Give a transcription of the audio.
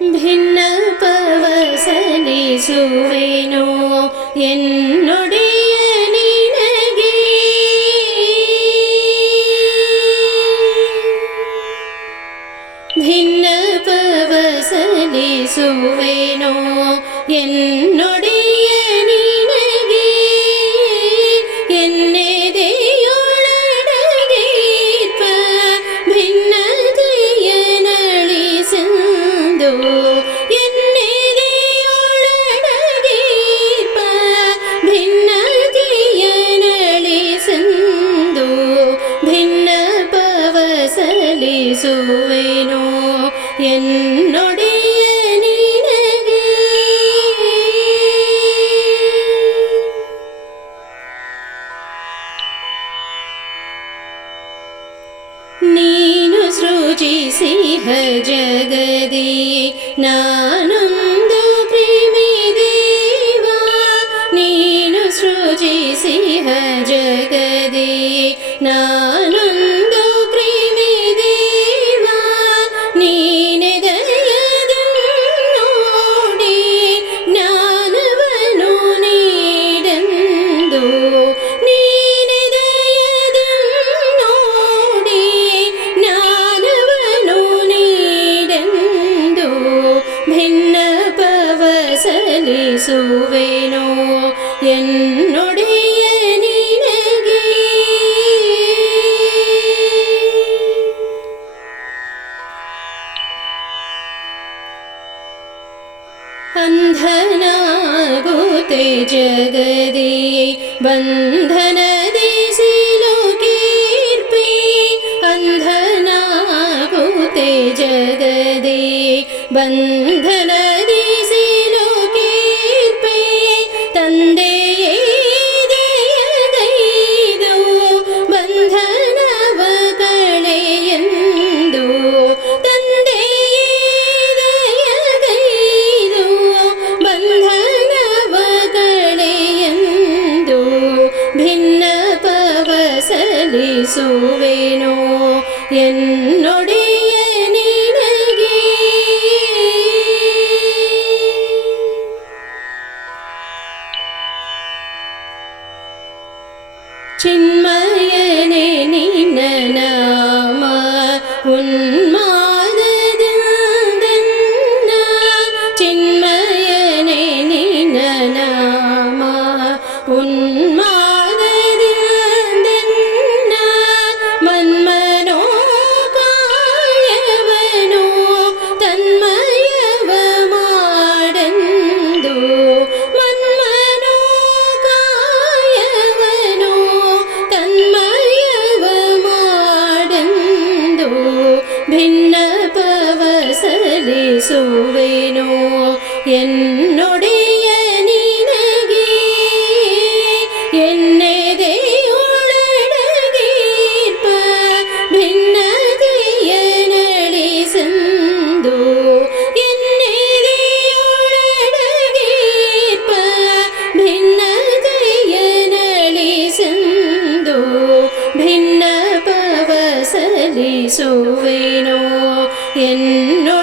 ഭിന്നപവസനിസുവേനോ എന്നുടേ ഭിന്നപവസനിസുവേനോ എന്നുടിയ you. जि सिंह जगदे नानन्द नानन्दो देवा नीनु सुजि सिंह जगदे नानन्द ो नोडय अन्धना गोते जगदे बन्धन देशी लोकीर्पि अन्धना गोते യേസുവേനോ എന്നൊടിയ നിനകി. ചിന്മയനെ നിന്നനാമ ഉന്മാദന്ദന ചിന്മയനെ നിന്നനാമ ഉന്മാ ಸಲಿಸುವೆನೋ ಎನ್ನುಡಿಯ ನಿನಗೆ ಎನ್ನೆದೆಯೊಳಡಗೀರ್ಪ ಭಿನ್ನದೆಯ ನಡೆಸಂದು ಎನ್ನೆದೆಯೊಳಡಗೀರ್ಪ ಭಿನ್ನದೆಯ ನಡೆಸಂದು ಭಿನ್ನ ಪವ ಸಲಿಸುವೆನೋ ಎನ್ನು